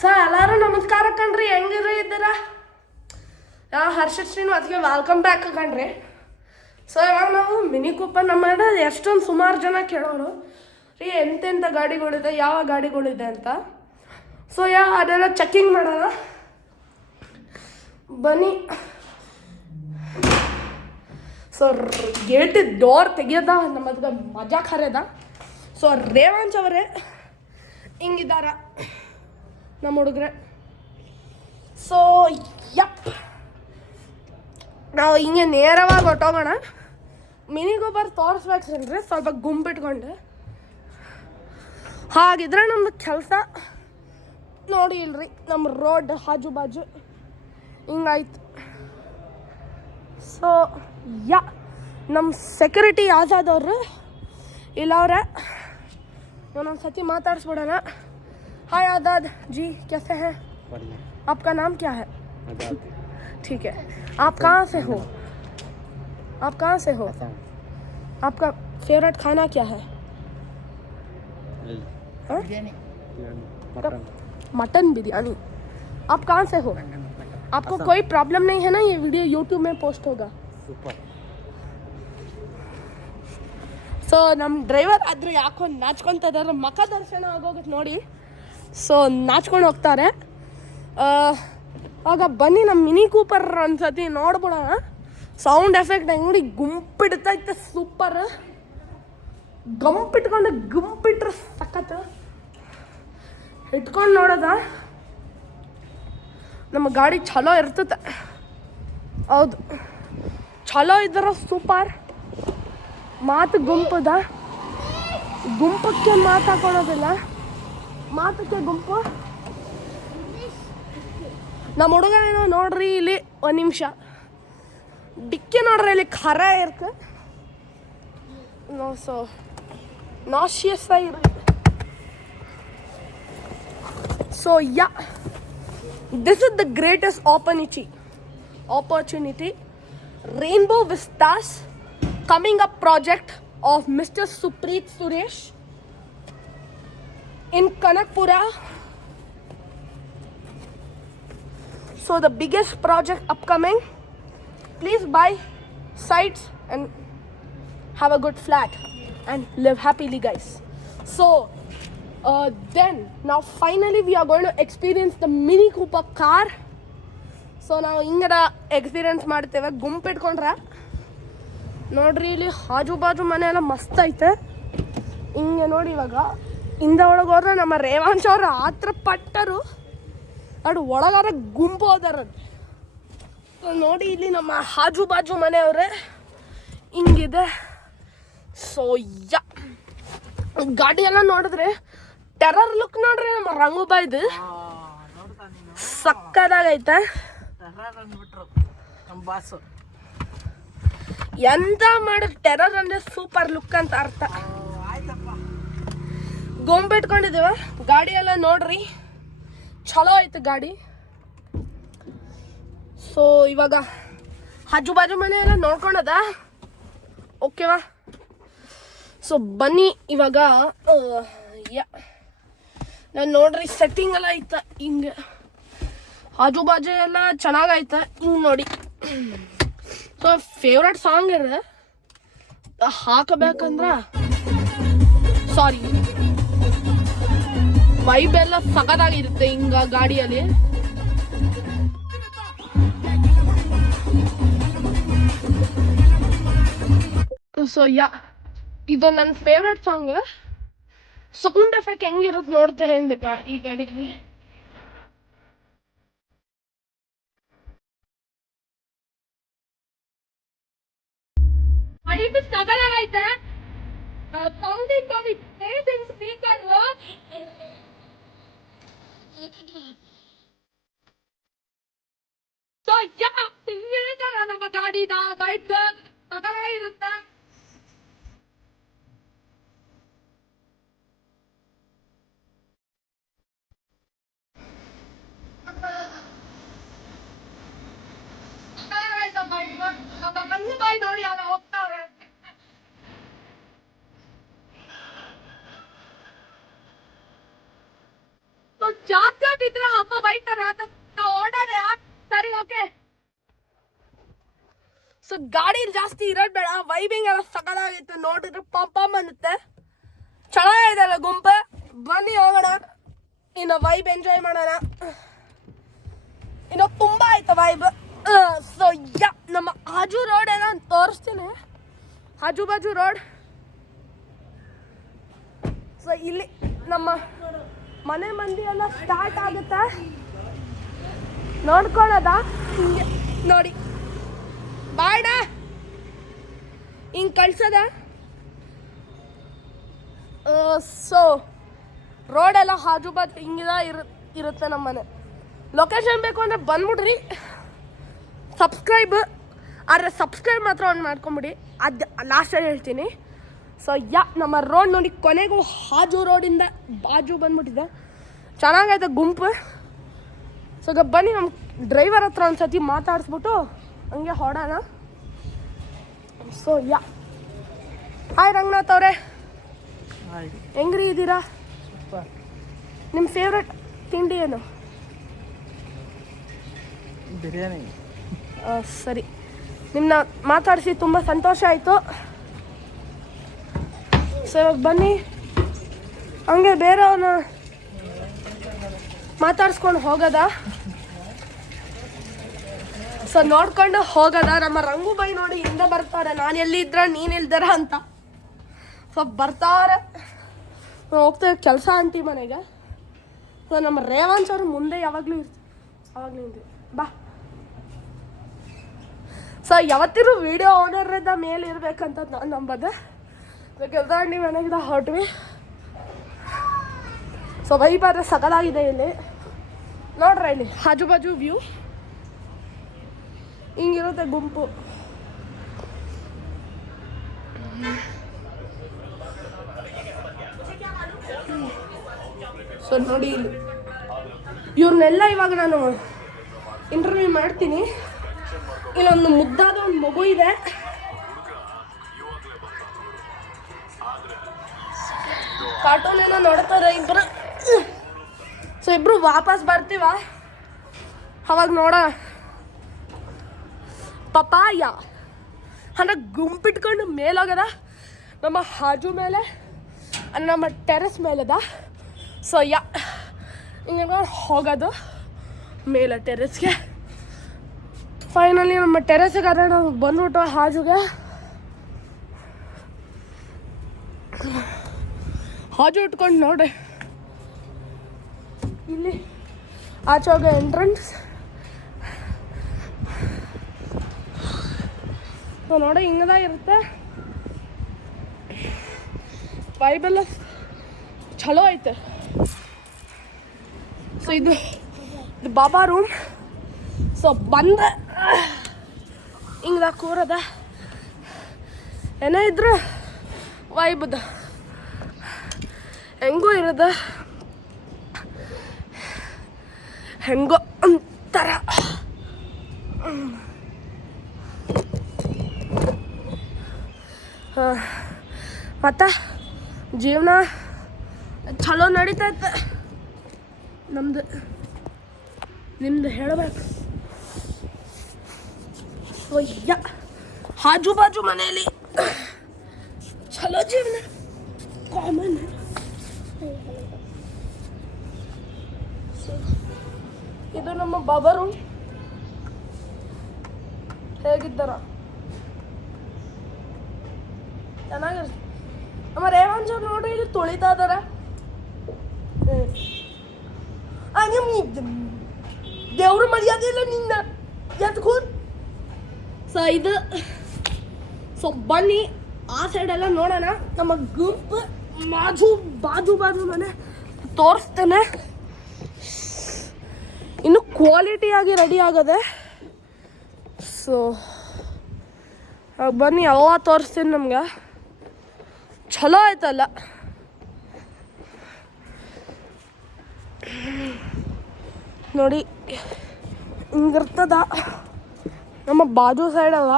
So ಎಲ್ಲರೂ ನಮಸ್ಕಾರ ಕಣ್ರಿ, ಹೆಂಗಿರ ಇದ್ದೀರ? ಹರ್ಷಿತ್ ಶ್ರೀನಿವಾಸ್ಗೆ ವೆಲ್ಕಮ್ ಬ್ಯಾಕ್ ಕಣ್ರಿ. ಸೊ ಇವಾಗ ನಾವು ಮಿನಿ ಕೂಪರ್ ನಮ್ಮ ಎಷ್ಟೊಂದು ಸುಮಾರು ಜನ ಕೇಳೋರು ರೀ ಎಂತೆಂಥ ಗಾಡಿಗಳಿದೆ, ಯಾವ ಗಾಡಿಗಳಿದೆ ಅಂತ. ಸೊ ಅದೆಲ್ಲ ಚೆಕ್ಕಿಂಗ್ ಮಾಡೋಣ ಬನ್ನಿ. ಸೊ ಗೇಟ್ ಡೋರ್ ತೆಗಿಯೋದ ನಮ್ಮದ್ಗ ಮಜಾ ಖರೇದ. ಸೊ ರೇವಾಂಚ್ ಅವರೇ ಹಿಂಗಿದ್ದಾರ ನಮ್ಮ ಹುಡುಗ್ರೆ. ಸೊ ಯಪ್, ನಾವು ಹಿಂಗೆ ನೇರವಾಗಿ ಹೊಟ್ಟೋಗೋಣ. ಮಿನಿ ಕೂಪರ್ ತೋರಿಸ್ಬೇಕ್ರಿ ಸ್ವಲ್ಪ ಗುಂಪಿಟ್ಕೊಂಡು. ಹಾಗಿದ್ರೆ ನಮ್ಮದು ಕೆಲಸ ನೋಡಿ ಇಲ್ರಿ, ನಮ್ಮ ರೋಡ್ ಆಜು ಬಾಜು ಹಿಂಗಾಯ್ತು. ಸೊ ನಮ್ಮ ಸೆಕ್ಯೂರಿಟಿ ಆಜಾದವ್ರು ಇಲ್ಲ ಅವ್ರೆ, ಒಂದೊಂದು ಸತಿ ಮಾತಾಡಿಸ್ಬಿಡೋಣ. हाय आज़ाद जी, कैसे हैं? आपका नाम क्या है? ठीक है, आप कहाँ से हो? आप कहाँ से हो? आपका फेवरेट खाना क्या है? मटन बिरयानी। आप कहाँ से हो? आपको कोई प्रॉब्लम नहीं है ना? ये वीडियो यूट्यूब में पोस्ट होगा. ಸೊ ನಮ್ಮ ಡ್ರೈವರ್ ಆದರೆ ಯಾಕೋ ನಾಚ್ಕೊತ ಇದ್ದಾರೆ, ಮಖ ದರ್ಶನ ಆಗೋಗುತ್ತೆ ನೋಡಿ. ಸೊ ನಾಚ್ಕೊಂಡು ಹೋಗ್ತಾರೆ. ಆಗ ಬನ್ನಿ ನಮ್ಮ ಮಿನಿ ಕೂಪರ್ ಒಂದ್ಸತಿ ನೋಡ್ಬಿಡೋಣ. ಸೌಂಡ್ ಎಫೆಕ್ಟ್ ಹೆಂಗೆ ನೋಡಿ, ಗುಂಪಿಡ್ತೈತೆ ಸೂಪರ್. ಗಂಪಿಟ್ಕೊಂಡು ಗುಂಪಿಟ್ರೆ ಸಖತ್ತು. ಇಟ್ಕೊಂಡು ನೋಡೋದ ನಮ್ಮ ಗಾಡಿ ಚಲೋ ಇರ್ತದೆ. ಹೌದು, ಚಲೋ ಇದ್ರೆ ಸೂಪರ್. ಮಾತು ಗುಂಪದ, ಗುಂಪಕ್ಕೆ ಮಾತು ಹಾಕೊಳ್ಳೋದಿಲ್ಲ, ಮಾತಕ್ಕೆ ಗುಂಪು. ನಮ್ಮ ಹುಡುಗ ಏನೋ ನೋಡ್ರಿ ಇಲ್ಲಿ ಒಂದು ನಿಮಿಷ ಡಿಕ್ಕಿ ನೋಡ್ರಿ, ಇಲ್ಲಿ ಖರ ಇರ್ಕ ನೋ. ಸೊ ನಾಶಿಯಸ್ ಇರ್ರಿ. So this is the greatest opportunity Rainbow Vistas coming up project of Mr. Supreet Suresh in Kanakpura. So the biggest project upcoming. Please buy sites and have a good flat and live happily, guys. So then now finally we are going to experience the Mini Cooper car. So ನಾವು ಹಿಂಗದ experience ಮಾಡ್ತೇವೆ. ಗುಂಪಿಟ್ಕೊಂಡ್ರೆ ನೋಡ್ರಿ, ಇಲ್ಲಿ ಆಜು ಬಾಜು ಮನೆ ಎಲ್ಲ ಮಸ್ತ್ ಐತೆ. ಹಿಂಗೆ ನೋಡಿ, ಇವಾಗ ಹಿಂದೆ ಒಳಗೆ ಹೋದ್ರೆ ನಮ್ಮ ರೇವಾಂಶ್ ಅವರು ಆತ್ರ ಪಟ್ಟರು, ಅದು ಒಳಗಾರ ಗುಂಪು ಹೋದಾರ. ನೋಡಿ ಇಲ್ಲಿ ನಮ್ಮ ಆಜು ಬಾಜು ಮನೆಯವ್ರೆ ಹಿಂಗಿದೆ. ಸೊ ಗಾಡಿ ಎಲ್ಲ ನೋಡಿದ್ರೆ ಟೆರರ್ ಲುಕ್ ನೋಡ್ರಿ ನಮ್ಮ ರಂಗುಬಾಯ್ದು ಸಕ್ಕದಾಗೈತೆ. ಎಂತ ಮಾಡಿದ್ರೆ ಟೆರರ್ ಅಂದ್ರೆ ಸೂಪರ್ ಲುಕ್ ಅಂತ ಅರ್ಥ. ಗೊಂಬಿಟ್ಕೊಂಡಿದ್ದೀವ ಗಾಡಿ ಎಲ್ಲ ನೋಡ್ರಿ, ಚಲೋ ಐತೆ ಗಾಡಿ. ಸೊ ಇವಾಗ ಆಜು ಬಾಜು ಮನೆ ಎಲ್ಲ ನೋಡ್ಕೊಂಡದ ಓಕೆವಾ. ಸೊ ಬನ್ನಿ ಇವಾಗ ನಾನು ನೋಡ್ರಿ ಸೆಟ್ಟಿಂಗ್ ಎಲ್ಲ ಐತ ಹಿಂಗೆ, ಆಜು ಬಾಜು ಎಲ್ಲ ಚೆನ್ನಾಗೈತೆ. ಹಿಂಗೆ ನೋಡಿ, ಸೊ ಫೇವ್ರೆಟ್ ಸಾಂಗ್ ಇರ ಹಾಕಬೇಕಂದ್ರೆ ಸಾರಿ ವೈಬ್ ಎಲ್ಲ ಸಖತ್ತಾಗಿರುತ್ತೆ ಹಿಂಗ ಗಾಡಿಯಲ್ಲಿ. ಸೊ ಇದು ನನ್ನ ಫೇವ್ರೆಟ್ ಸಾಂಗ್. ಸೌಂಡ್ ಎಫೆಕ್ಟ್ ಹೆಂಗಿರುತ್ತೆ ನೋಡ್ತಾ ಹಿಂದೆ ಈ ಗಾಡಿಗೆ. ಇದು ಸಗಲಾಗೈತೆ ಸೌಂಡಿಂಗ್ ನೋಡಿ, ಪ್ಲೇಸಿಂಗ್ ಸ್ಪೀಕರ್. ಸೊ ನಮ್ಮ ಗಾಡಿದ ಬೈಕ್ ಸಗಲ ಇರುತ್ತೆ. ನೋಡಿ ಅಲ್ಲ ಹೋಗ್ತಾರೆ. ಜಾಸ್ತಿ ಇದ್ರೆ ಅಮ್ಮ ಬೈತಾರ ಓಡಾಡ. ಸರಿ ಓಕೆ. ಸೊ ಗಾಡಿಲಿ ಜಾಸ್ತಿ ಇರೋದು ಬೇಡ. ವೈಬಿಂಗ್ ಎಲ್ಲ ಸಕಲಾಗಿತ್ತು, ನೋಡಿದ್ರೆ ಪಂಪಮ್ ಅನ್ನುತ್ತೆ. ಚೆನ್ನಾಗಿದೆಲ್ಲ ಗುಂಪು. ಬನ್ನಿ ಹೋಗೋಣ, ಇನ್ನು ವೈಬ್ ಎಂಜಾಯ್ ಮಾಡೋಣ. ಇನ್ನು ತುಂಬ ಆಯ್ತು ವೈಬ್. ಸೊ ನಮ್ಮ ಆಜು ರೋಡ್ ಏನೋ ತೋರಿಸ್ತೀನಿ. ಆಜು ಬಾಜು ರೋಡ್. ಸೊ ಇಲ್ಲಿ ನಮ್ಮ ಮನೆ ಮಂದಿ ಎಲ್ಲ ಸ್ಟಾರ್ಟ್ ಆಗುತ್ತೆ. ನೋಡ್ಕೊಳ್ಳೋದ ಹಿಂಗೆ ನೋಡಿ, ಬಾಯ್ಡ ಹಿಂಗೆ ಕಳ್ಸದ. ಸೊ ರೋಡೆಲ್ಲ ಆಜು ಬಾಜು ಹಿಂಗಿದ ಇರುತ್ತೆ ನಮ್ಮ ಮನೆ. ಲೊಕೇಶನ್ ಬೇಕು ಅಂದರೆ ಬಂದ್ಬಿಡ್ರಿ. ಆದರೆ ಸಬ್ಸ್ಕ್ರೈಬ್ ಮಾತ್ರ ಒಂದು ಮಾಡ್ಕೊಂಬಿಡಿ, ಅದು ಲಾಸ್ಟಲ್ಲಿ ಹೇಳ್ತೀನಿ. ಸೊ ನಮ್ಮ ರೋಡ್ ನೋಡಿ ಕೊನೆಗೂ ಹಾಜು ರೋಡಿಂದ ಬಾಜು ಬಂದ್ಬಿಟ್ಟಿದೆ. ಚೆನ್ನಾಗೈತೆ ಗುಂಪು. ಸೊ ಈಗ ಬನ್ನಿ ನಮ್ಮ ಡ್ರೈವರ್ ಹತ್ರ ಒಂದು ಸತಿ ಮಾತಾಡಿಸ್ಬಿಟ್ಟು ಹಂಗೆ ಹೊಡೋಣ. ಸೊ ಹಾಯ್ ರಂಗನಾಥ್ ಅವರೇ, ಹೆಂಗ್ರಿ ಇದ್ದೀರಾ? ನಿಮ್ಮ ಫೇವ್ರೆಟ್ ತಿಂಡಿ ಏನು? ಬಿರಿಯಾನಿ. ಸರಿ, ನಿಮ್ಮನ್ನ ಮಾತಾಡಿಸಿ ತುಂಬ ಸಂತೋಷ ಆಯಿತು. ಸೊ ಬನ್ನಿ ಹಂಗೆ ಬೇರೆಯವನ್ನ ಮಾತಾಡ್ಸ್ಕೊಂಡು ಹೋಗೋದ. ಸೊ ನೋಡ್ಕೊಂಡು ಹೋಗೋದ. ನಮ್ಮ ರಂಗು ಬೈ ನೋಡಿ ಹಿಂದೆ ಬರ್ತಾರೆ, ನಾನು ಎಲ್ಲಿದ್ರ ನೀನು ಇಲ್ದಿರ ಅಂತ. ಸೊ ಬರ್ತಾರೆ, ಹೋಗ್ತೇವೆ ಕೆಲಸ ಆಂಟಿ ಮನೆಗೆ. ಸೊ ನಮ್ಮ ರೇವಾಂಶ್ ಅವರು ಮುಂದೆ ಯಾವಾಗಲೂ ಅವಾಗಲೂ ಬಾ. ಸೊ ಯಾವತ್ತಿರೂ ವಿಡಿಯೋ ಓನರ್ದ ಮೇಲೆ ಇರಬೇಕಂತ ನಾನು ನಂಬೋದು. ಸೊ ಕೆಲಸ ಆಂಟಿ ಮನೆಗಿದ ಹೊರಟ್ವಿ. ಸೊ ವೈಬಾದ್ರೆ ಸಕಲಾಗಿದೆ ಇಲ್ಲಿ ನೋಡ್ರಿ. ಇಲ್ಲಿ ಆಜು ಬಾಜು ವ್ಯೂ ಹಿಂಗಿರುತ್ತೆ ಗುಂಪು. ಸೊ ನೋಡಿ ಇಲ್ಲಿ ಇವ್ರನ್ನೆಲ್ಲ ಇವಾಗ ನಾನು ಇಂಟರ್ವ್ಯೂ ಮಾಡ್ತೀನಿ. ಇಲ್ಲೊಂದು ಮುದ್ದಾದ ಒಂದು ಮಗು ಇದೆ. ಕಾರ್ಟೂನ್ ಏನೋ ನೋಡ್ತಾರೆ ಇಬ್ಬರು. ಸೊ ಇಬ್ರು ವಾಪಸ್ ಬರ್ತೀವ, ಅವಾಗ ನೋಡೋಣ. ಪಪಾಯ ಅಂದರೆ ಗುಂಪಿಟ್ಕೊಂಡು ಮೇಲೋಗದ. ನಮ್ಮ ಹಾಜು ಮೇಲೆ ನಮ್ಮ ಟೆರೆಸ್ ಮೇಲದ. ಸೊ ಹಿಂಗೆ ಹೋಗೋದು ಮೇಲೆ ಟೆರೆಸ್ಗೆ. ಫೈನಲಿ ನಮ್ಮ ಟೆರೆಸ್ಗಾದ್ರೆ ನಾವು ಬಂದ್ಬಿಟ್ಟು ಹಾಜುಗೆ. ಹಾಜು ಉಟ್ಕೊಂಡು ನೋಡ್ರಿ, ಇಲ್ಲಿ ಆಚೆ ಹೋಗೋ ಎಂಟ್ರೆನ್ಸ್. ಸೊ ನೋಡಿ ಹಿಂಗದ ಇರುತ್ತೆ. ವೈಬೆಲ್ಲ ಚಲೋ ಐತೆ. ಸೊ ಇದು ಬಾಬಾ ರೂಮ್. ಸೊ ಬಂದೆ ಹಿಂಗದ ಕೂರದ. ಏನೇ ಇದ್ರು ವೈಬದ ಹೆಂಗೂ ಇರೋದ, ಹೆಂಗೋ ಒಂಥರ. ಮತ್ತು ಜೀವನ ಚಲೋ ನಡೀತೈತೆ ನಮ್ಮದು. ನಿಮ್ಮದು ಹೇಳಬೇಕು. ಆಜು ಬಾಜು ಮನೆಯಲ್ಲಿ ಚಲೋ ಜೀವನ ಕಾಮನ್. ಇದು ನಮ್ಮ ಬಾಬರು ಹೇಗಿದ್ದಾರ? ಚೆನ್ನಾಗಿರ್. ನಮ್ಮ ರೇವಾಂಶ್ ಅವ್ರು ನೋಡಿ ಇಲ್ಲಿ ತುಳಿತಾ ಇದಾರ. ದೇವ್ರ ಮರ್ಯಾದೆ ಇಲ್ಲ ನಿನ್ನ ಎತ್ಕೂ. ಸೊ ಇದು ಸೊ ಬನ್ನಿ ಆ ಸೈಡೆಲ್ಲ ನೋಡೋಣ. ನಮ್ಮ ಗುಂಪು ಬಾಜು ಮನೆ ತೋರಿಸ್ತೇನೆ. ಇನ್ನು ಕ್ವಾಲಿಟಿಯಾಗಿ ರೆಡಿ ಆಗದೆ. ಸೊ ಬನ್ನಿ ಎಲ್ಲ ತೋರಿಸ್ತೀನಿ. ನಮ್ಗೆ ಚಲೋ ಆಯ್ತಲ್ಲ. ನೋಡಿ ಹಿಂಗಿರ್ತದ ನಮ್ಮ ಬಾಜು ಸೈಡಲ್ಲ.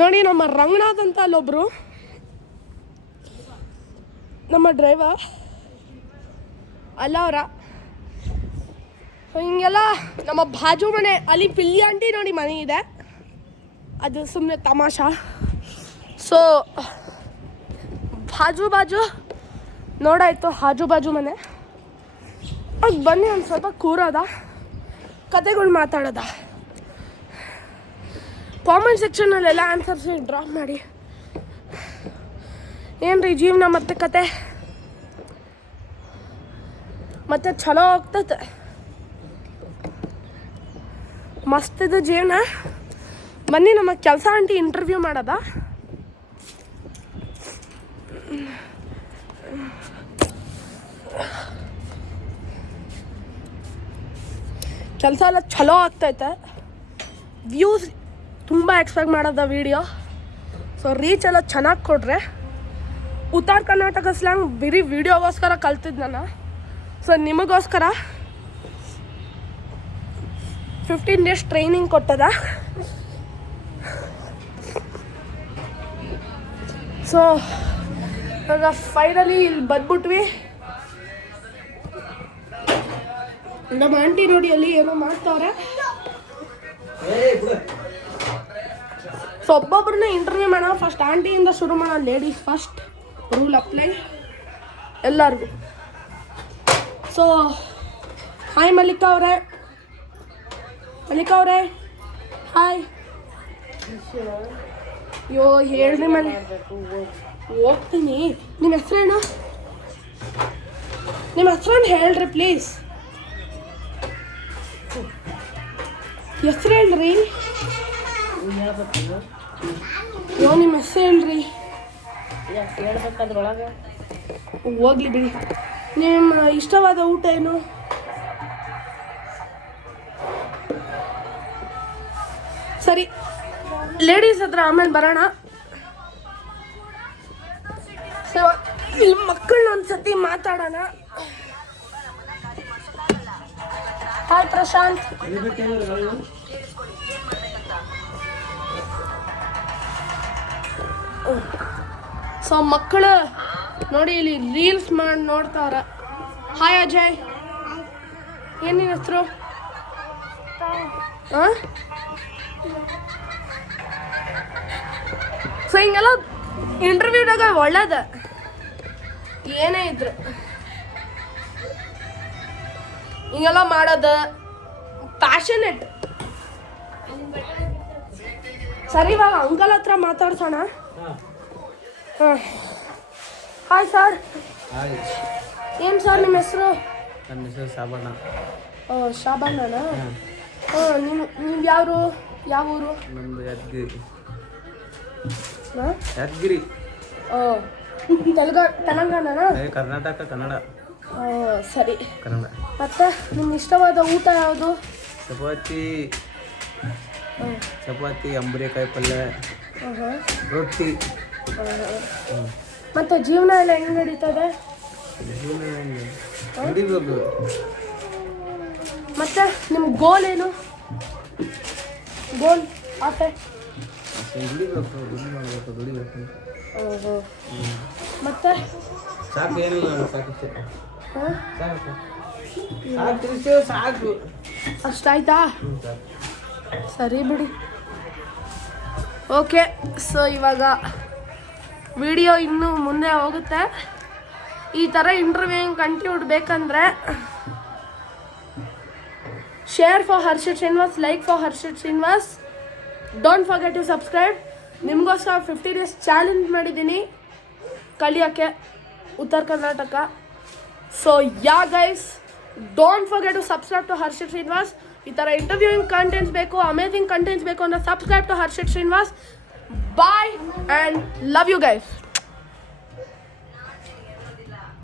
ನೋಡಿ ನಮ್ಮ ರಂಗನಾಥ್ ಅಂತ ಅಲ್ಲೊಬ್ರು ನಮ್ಮ ಡ್ರೈವರ್ ಅಲ್ಲ ಅವರ ಸೊ ಹಿಂಗೆಲ್ಲ ನಮ್ಮ ಬಾಜು ಮನೆ ಅಲ್ಲಿ ಪಿಲ್ಲಿ ಆಂಟಿ ನೋಡಿ ಮನೆ ಇದೆ, ಅದು ಸುಮ್ಮನೆ ತಮಾಷಾ. ಸೊ ಬಾಜು ನೋಡಾಯ್ತು ಬಾಜು ಮನೆ. ಅದು ಬನ್ನಿ ಒಂದು ಸ್ವಲ್ಪ ಕೂರೋದ, ಕತೆಗಳು ಮಾತಾಡೋದ. ಕಾಮೆಂಟ್ ಸೆಕ್ಷನಲ್ಲೆಲ್ಲ ಆನ್ಸರ್ಸ್ ಡ್ರಾಪ್ ಮಾಡಿ. ಏನು ರೀ ಜೀವನ ಮತ್ತೆ ಕತೆ ಮತ್ತೆ ಚಲೋ ಆಗ್ತೈತೆ, ಮಸ್ತ್ ಇದೆ ಜೀವನ. ಬನ್ನಿ ನಮ್ಮ ಕೆಲಸ ಆಂಟಿ ಇಂಟರ್ವ್ಯೂ ಮಾಡೋದ. ಕೆಲಸ ಎಲ್ಲ ಚಲೋ ಆಗ್ತೈತೆ. ವ್ಯೂಸ್ ತುಂಬ ಎಕ್ಸ್ಪೆಕ್ಟ್ ಮಾಡೋದ ವೀಡಿಯೋ. ಸೊ ರೀಚ್ ಎಲ್ಲ ಚೆನ್ನಾಗಿ ಕೊಡ್ರೆ. ಉತ್ತರ ಕರ್ನಾಟಕ ಸ್ಲ್ಯಾಂಗ್ ಬರೀ ವೀಡಿಯೋಗೋಸ್ಕರ ಕಲ್ತಿದ್ದು ನಾನು. ಸೊ ನಿಮಗೋಸ್ಕರ 15 days ಟ್ರೈನಿಂಗ್ ಕೊಟ್ಟದ. ಸೊ ಇವಾಗ ಫೈನಲಿ ಇಲ್ಲಿ ಬಂದ್ಬಿಟ್ವಿ. ನಮ್ಮ ಆಂಟಿ ನೋಡಿ ಅಲ್ಲಿ ಏನೋ ಮಾಡ್ತಾವ್ರೆ. ಸೊ ಒಬ್ಬೊಬ್ರನ್ನ ಇಂಟರ್ವ್ಯೂ ಮಾಡೋಣ. ಫಸ್ಟ್ ಆಂಟಿಯಿಂದ ಶುರು ಮಾಡೋಣ. ಲೇಡೀಸ್ ಫಸ್ಟ್, ರೂಲ್ ಅಪ್ಲೈ ಎಲ್ಲರಿಗೂ. ಸೊ ಹಾಯ್ ಮಲ್ಲಿಕಾ ಅವರೇ, ಹಾಯ್. ಅಯ್ಯೋ ಹೇಳ್ರಿ ಮೇಲೆ ಹೋಗ್ತೀನಿ. ನಿಮ್ಮ ಹೆಸ್ರೇನು ಹೇಳ್ರಿ ಪ್ಲೀಸ್. ಹೆಸ್ರು ಹೇಳ್ರಿ. ಅಯ್ಯೋ ನಿಮ್ಮ ಹೆಸ್ರು ಹೇಳ್ರಿ. ಹೋಗ್ಲಿ ಬಿಡಿ. ನಿಮ್ಮ ಇಷ್ಟವಾದ ಊಟ ಏನು? ಸರಿ, ಲೇಡೀಸ್ ಹತ್ರ ಆಮೇಲೆ ಬರೋಣ. ಸೊ ಇಲ್ಲಿ ಮಕ್ಕಳನ್ನ ಒಂದ್ಸತಿ ಮಾತಾಡೋಣ. ಹಾಯ್ ಪ್ರಶಾಂತ್. ಸೊ ಮಕ್ಕಳು ನೋಡಿ ಇಲ್ಲಿ ರೀಲ್ಸ್ ಮಾಡಿ ನೋಡ್ತಾವ್ರ. ಹಾಯ್ ಅಜಯ್, ಏನಿನ ಹೆಸರು? ಸೊ ಹಿಂಗೆಲ್ಲ ಇಂಟರ್ವ್ಯೂದಾಗ ಒಳ್ಳೇದ, ಏನೇ ಇದ್ರು ಹಿಂಗೆಲ್ಲ ಮಾಡೋದು ಪ್ಯಾಷನೆಟ್. ಸರಿ, ಇವಾಗ ಅಂಕಲ್ ಹತ್ರ ಮಾತಾಡ್ಸೋಣ. Hi sir. ಏನು ಸರ್ ನಿಮ್ಮ ಹೆಸರು? ನನ್ನ ಹೆಸರು ಶಾಬಣ್ಣ. ಶಾಬಣ್ಣನಾ? ನೀವು ಯಾವ ಊರು? ನಮ್ಮದು ಯಾದಗಿರಿ. ತೆಲಂಗಾಣನಾ? ಕರ್ನಾಟಕ, ಕನ್ನಡ. ಸರಿ. ಕನ್ನಡ. ಮತ್ತೆ ನಿಮ್ಗೆ ಇಷ್ಟವಾದ ಊಟ ಯಾವುದು? ಚಪಾತಿ, ಅಂಬರಿಕಾಯಿ ಪಲ್ಯ, ರೊಟ್ಟಿ. ಮತ್ತೆ ಜೀವನ ಎಲ್ಲ ಹೆಂಗೆ ನಡೀತದೆ? ನಡಿಬೇಕು. ಮತ್ತೆ ನಿಮ್ಮ ಗೋಲ್ ಏನು? ಗೋಲ್ ಆಸೆ? ದುಡಿಬೇಕು. ಮತ್ತೆ ಸಾಕು, ಏನಿಲ್ಲ, ಸಾಕಿಷ್ಟೇ. ಸಾಕು ಅಷ್ಟಾಯ್ತಾ? ಸರಿ ಬಿಡಿ. ಓಕೆ, ಸೊ ಇವಾಗ ವಿಡಿಯೋ ಇನ್ನೂ ಮುಂದೆ ಹೋಗುತ್ತೆ. ಈ ಥರ ಇಂಟರ್ವ್ಯೂಯಿಂಗ್ ಕಂಟಿನ್ಯೂ ಬೇಕಂದರೆ share for Harshith Srinivas, like for Harshith Srinivas, don't forget to subscribe. ನಿಮಗೋಸ್ಕರ 50 days ಚಾಲೆಂಜ್ ಮಾಡಿದ್ದೀನಿ ಕಲಿಯೋಕ್ಕೆ Uttara Karnataka. So ya guys, don't forget to subscribe to Harshith Srinivas. ಈ ಥರ ಇಂಟರ್ವ್ಯೂಯಿಂಗ್ ಕಂಟೆಂಟ್ಸ್ ಬೇಕು, ಅಮೇಜಿಂಗ್ ಕಂಟೆಂಟ್ಸ್ ಬೇಕು ಅಂದರೆ subscribe to Harshith Srinivas. Bye and love you guys.